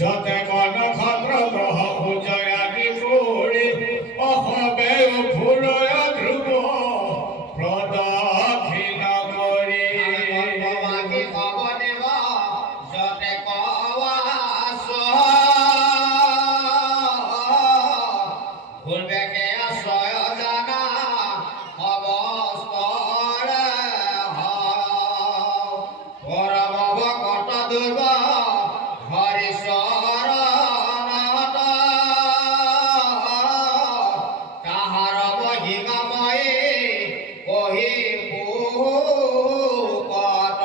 যতে নক্ষত্র গ্রহ পূজয়াদি করে অহবে ফুরয় ধ্রুব প্রদক্ষিণ করে যতে কওয়াস ভুলবেকে আশ্রয় জানা অবস্পরে পরম কট দুর্গ হরিশ্বর তাহার মহিমাময়ী কহি কট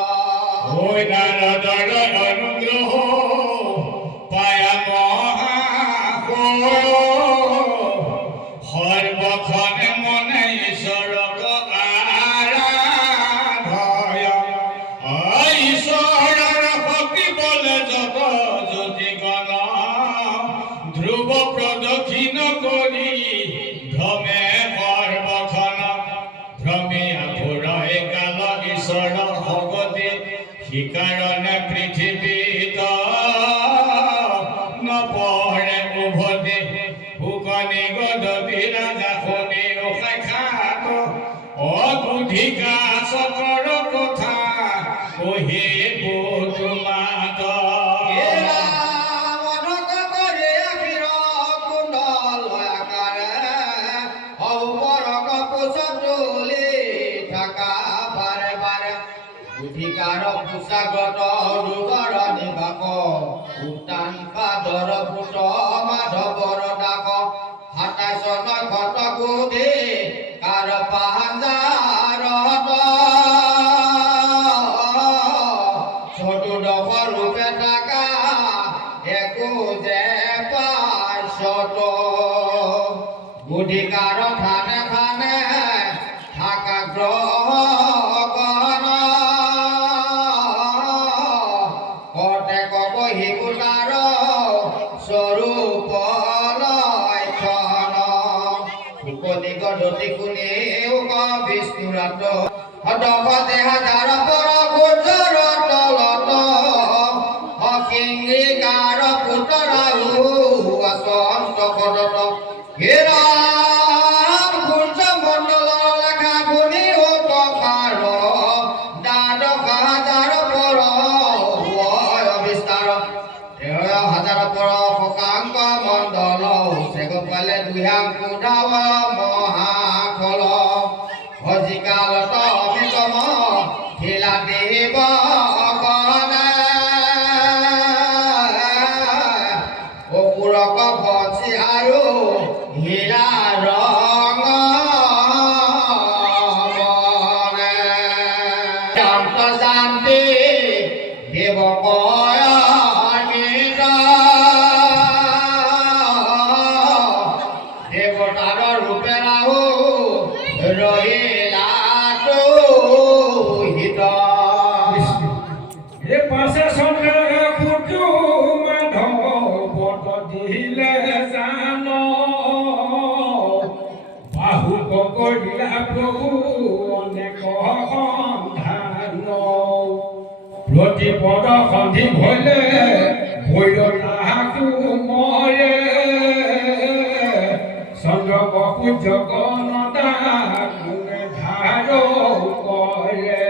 ওই নারদর অনুগ্রহ পায়া সর্বক্ষণে মনে ঈশ্বরক আরাধয় ঈশ্বরের ভক্তি বলে যত জ্যোতিগণ ধ্রুব প্রদক্ষিণ করি ভ্রমে সর্বক্ষণ ভ্রমিয়া ফুরয় কাল ঈশ্বর ভগতি শিকাৰণে পৃথিৱীত নপৰে উভতি ফুকনি গদতি ৰাজা শুনি খাত অবুধিকা চকৰ কথা কহিব তোমাক অধিকাৰ পোষাগত দুবৰ নিবাক উত্তান পাদৰ পুত মাধৱৰ ডাক ২৭ নক্ষত গোধি কাৰ পাঞ্জাৰত চতুৰ্দশ ৰূপে থাকা একো যে পাইছত অধিকাৰ খানে খানে থাকা গ্ৰহ স্বৰূপ লক্ষণ ফুকনি গদতি কুনি বিষ্ণুৰাত দশতে হাজাৰ পৰ গুজৰ তলত অকিংৰিকাৰ পুতৰাহু আচন্ত পদত হেৰা সূৰ্য মণ্ডলৰ লেখা শুনি উপকাৰ দ্বাদশ হাজাৰ পৰ বিস্তাৰ ১৩,০০০ পৰ শশাংক মণ্ডল চেগপালে দুহাং কুধাৱ মহাফল ভজিকালত অমিতম শিলা দেৱ অপুৰক বঞ্চি আৰু হীৰা ৰং শান্তি দেৱক দেৱতাৰ ৰূপে ৰাহু ৰহিলাটো হিত হে পাছে চন্দ্ৰ সূৰ্য মাধৱ পদ দিলে জান বাহুক কৰিলা প্ৰভু অনেক সন্ধান প্ৰতিপদ সন্ধি ভলে ভৈৰতাকো মৰে চন্দ্ৰক সূৰ্যক নতা কোনে ধাৰ কৰে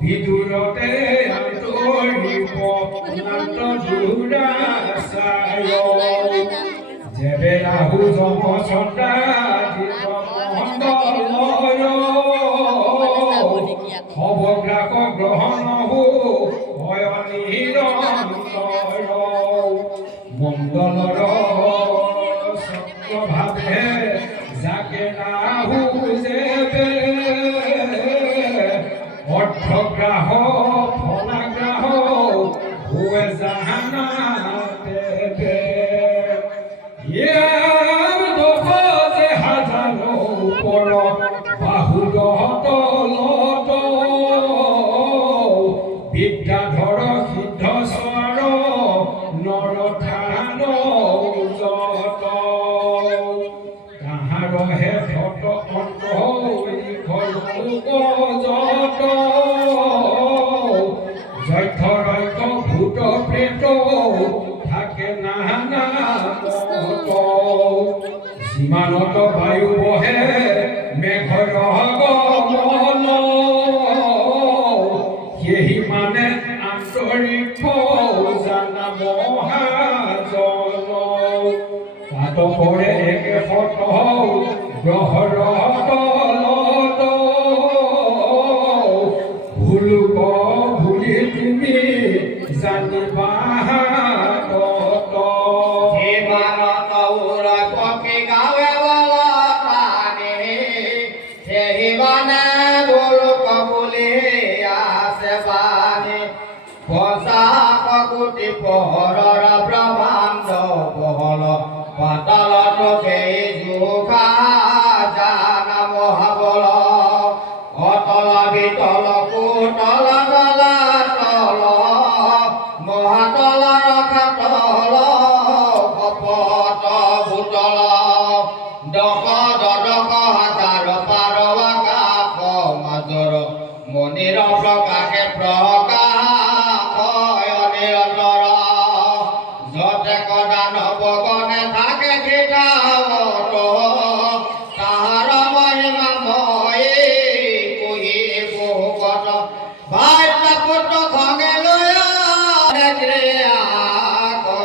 বিদুৰতে যেবে ৰাহু যম চন্দ্ৰা অবগ্ৰাস গ্ৰহণ ভয় নিৰন্তৰ মণ্ডলৰ সত্যভাৱে যাকে ৰাহু যেবে অৰ্থগ্ৰাহ ফলাগ্ৰাহ হুৱে জাহানা দেবে ইয়াৰ দশ যে হাজাৰ ওপৰত বাহুদহত লত বিদ্যাধৰ সিদ্ধস্বৰ নৰথান যত তাহাৰ নামত যিমানত বায়ু বহে মেঘৰ গমন সেহি মানে আন্তৰিক জানা মহাজন তাত পৰে একে সত গ্ৰহৰ তলত ভুলুক ভুলি তুমি জানিবা জীবনত উৰা পক্ষী গাৱে বলা প্ৰাণী সেই মানে গোলোক বুলি আছে বাণী পঞ্চাশ কোটি পোহৰৰ ব্ৰহ্মাণ্ড বহল পাতালত সেই জোখা জানা মহাবল অতল বিতল কুতল তল তল মহাতল ৰখাতল কপট ভূতল দশ দদশ হাজাৰ পাৰ আকাশ মাজৰ মণিৰ প্ৰকাশে প্ৰকাশ নিৰন্তৰ যতে কদানৱ গণে থাকে খিতাৱত তাহাৰ মহিমা মই কহি বহু কত ভাইত পুত্ৰ খঙে লৈ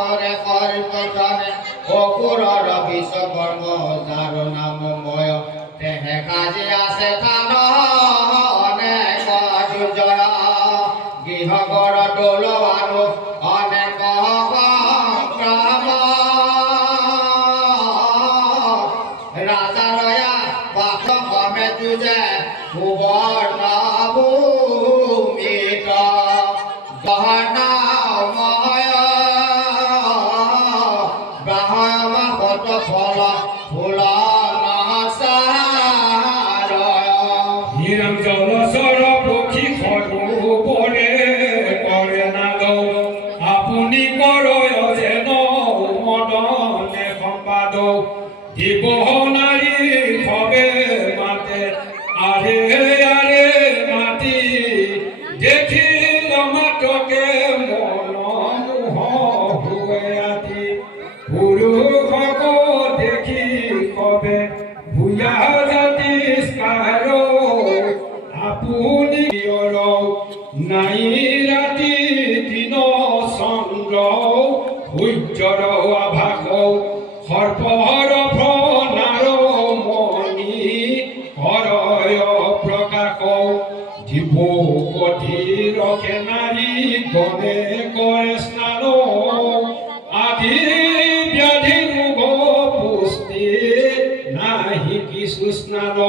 কৰে কৰ্পনে অসুৰৰ বিশ্বকৰ্ম যাৰ নাম ময় তেহে কাজি আছে থান অনেক দুৰ্জয় গৃহগৰ দোলোৱানো অনেক সংক্ৰাম ৰাজাৰয়া বাস কমে তুজে সুবৰ্ণ ভূমিত গহনাময় গ্ৰহয়মা কত ফল ফুল নাচাৰয় নিৰঞ্জনচৰ পক্ষী সৰুপৰে কৰে নাগ আপুনি কৰয় যেন মদনে সম্পাদ দিব নাৰী সবে মাতে আৰে আৰে মাতি দেখিল মাতকে মন মোহ হুৱে আতি পুৰুষক দেখি সবে ভূঞা জাতি স্কাৰ আপুনি নাই ৰাতি দিন চন্দ্ৰ সূৰ্যৰ আভাস সৰ্পৰ ফণাৰ মণি হৰয় প্ৰকাশ জীৱ কঠি ৰখে নাৰী গণে কৰে স্নান আদি ব্যাধি ৰোগ পুষ্টি নাহি কিছু স্নান